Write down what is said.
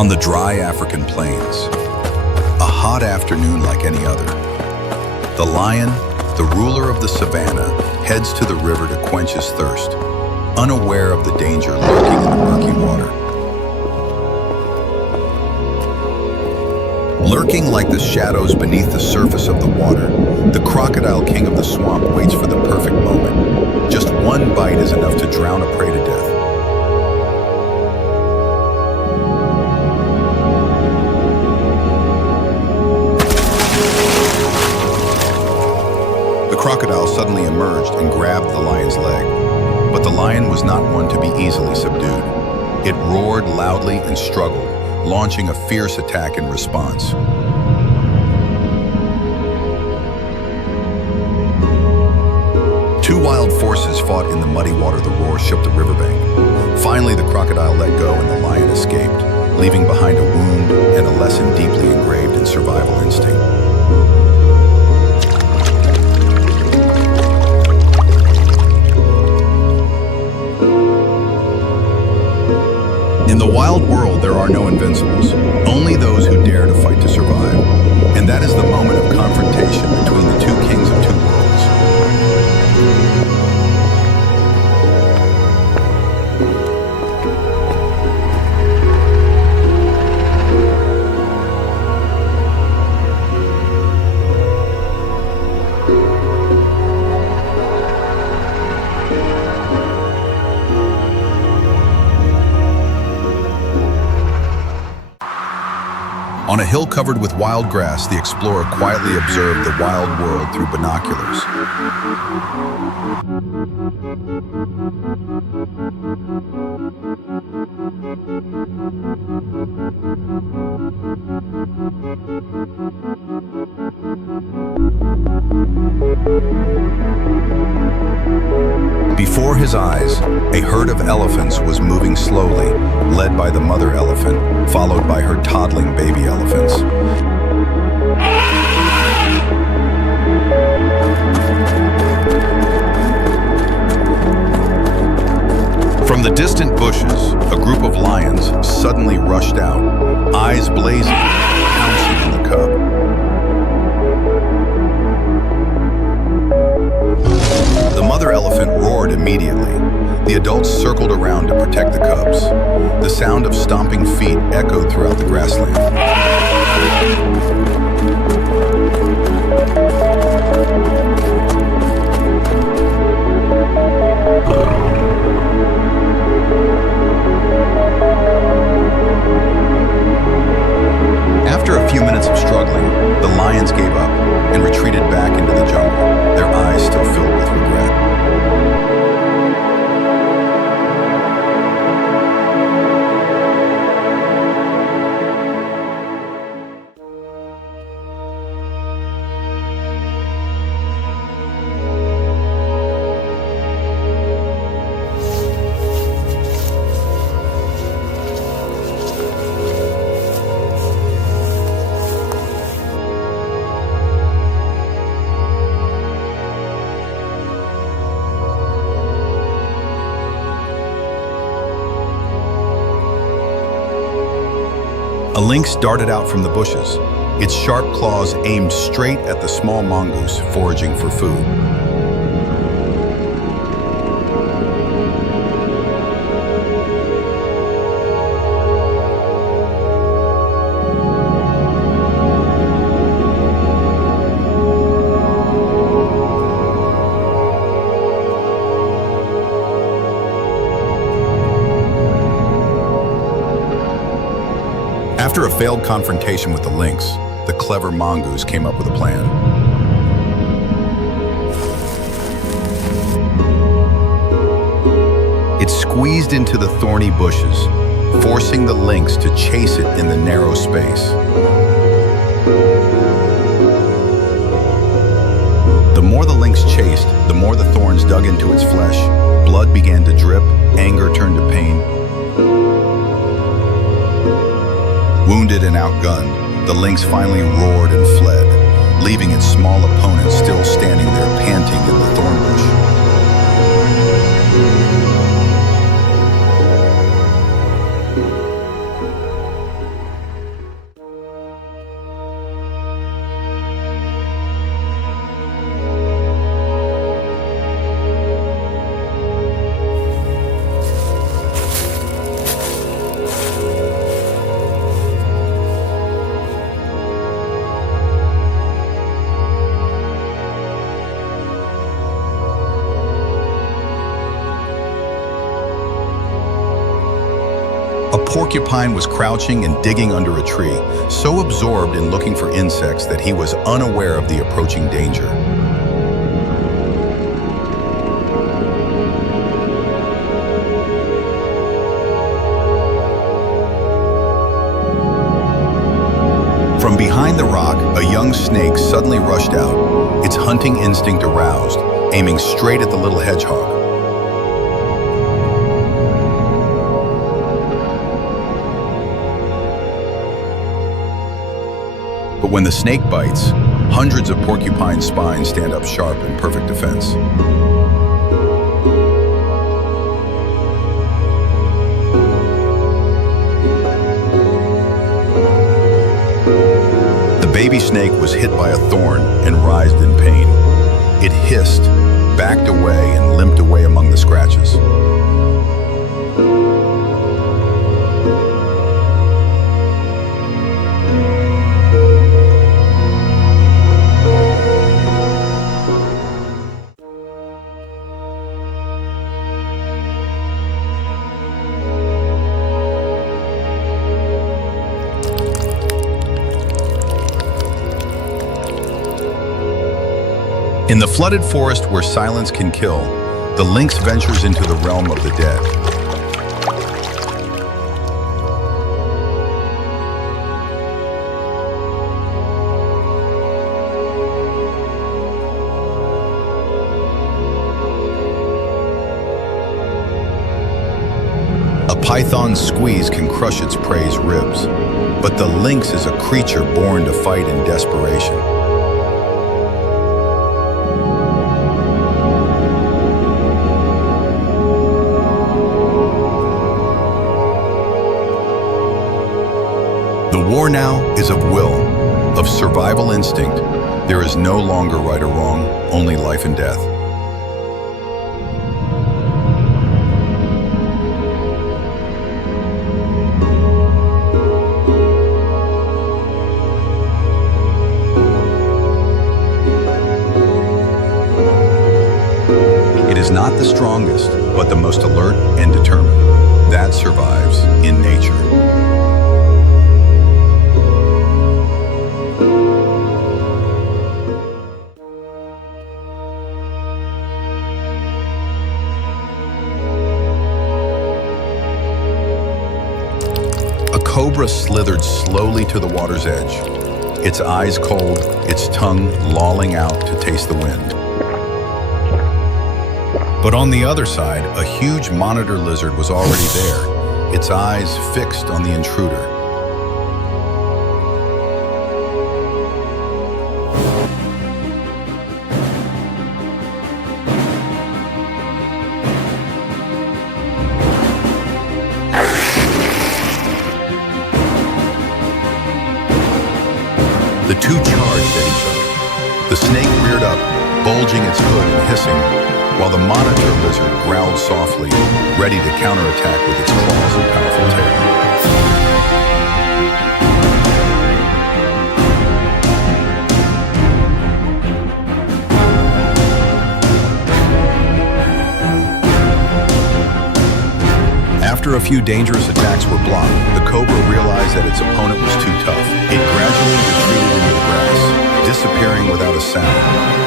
On the dry African plains, a hot afternoon like any other, the lion, the ruler of the savanna, heads to the river to quench his thirst, unaware of the danger lurking in the murky water. Lurking like the shadows beneath the surface of the water, the crocodile king of the swamp waits for the perfect moment. Just one bite is enough to drown a prey to death. The crocodile suddenly emerged and grabbed the lion's leg. But the lion was not one to be easily subdued. It roared loudly and struggled, launching a fierce attack in response. Two wild forces fought in the muddy water. The roar shook the riverbank. Finally, the crocodile let go and the lion escaped, leaving behind a wound and a lesson deeply engraved in survival instinct. In the wild world, there are no invincibles, only those who dare to fight to survive. And that is the moment of confrontation between the two kings of two worlds. On a hill covered with wild grass, the explorer quietly observed the wild world through binoculars. Before his eyes, a herd of elephants was moving slowly, led by the mother elephant, followed by her toddling baby elephants. From the distant bushes, a group of lions suddenly rushed out, eyes blazing, pouncing on the cub. The mother elephant roared immediately. The adults circled around to protect the cubs. The sound of stomping feet echoed throughout the grassland. After a few minutes of struggling, the lions gave up and retreated back into the jungle, their eyes still filled with regret. A lynx darted out from the bushes, its sharp claws aimed straight at the small mongoose foraging for food. After a failed confrontation with the lynx, the clever mongoose came up with a plan. It squeezed into the thorny bushes, forcing the lynx to chase it in the narrow space. The more the lynx chased, the more the thorns dug into its flesh. Blood began to drip, anger turned to pain. Wounded and outgunned, the lynx finally roared and fled, leaving its small opponent still standing there panting in the thorn bush. porcupine was crouching and digging under a tree, so absorbed in looking for insects that he was unaware of the approaching danger. From behind the rock, a young snake suddenly rushed out, its hunting instinct aroused, aiming straight at the little hedgehog. But when the snake bites, hundreds of porcupine spines stand up sharp in perfect defense. The baby snake was hit by a thorn and writhed in pain. It hissed, backed away, and limped away among the scratches. In the flooded forest where silence can kill, the lynx ventures into the realm of the dead. A python's squeeze can crush its prey's ribs, but the lynx is a creature born to fight in desperation. The war now is of will, of survival instinct. There is no longer right or wrong, only life and death. It is not the strongest, but the most alert and determined. That survives in nature. A cobra slithered slowly to the water's edge, its eyes cold, its tongue lolling out to taste the wind. But on the other side, a huge monitor lizard was already there, its eyes fixed on the intruder. The two charged at each other. The snake reared up, bulging its hood and hissing, while the monitor lizard growled softly, ready to counterattack with its claws and powerful tail. After a few dangerous attacks were blocked, the cobra realized that its opponent was too tough. It gradually retreated into the grass, disappearing without a sound.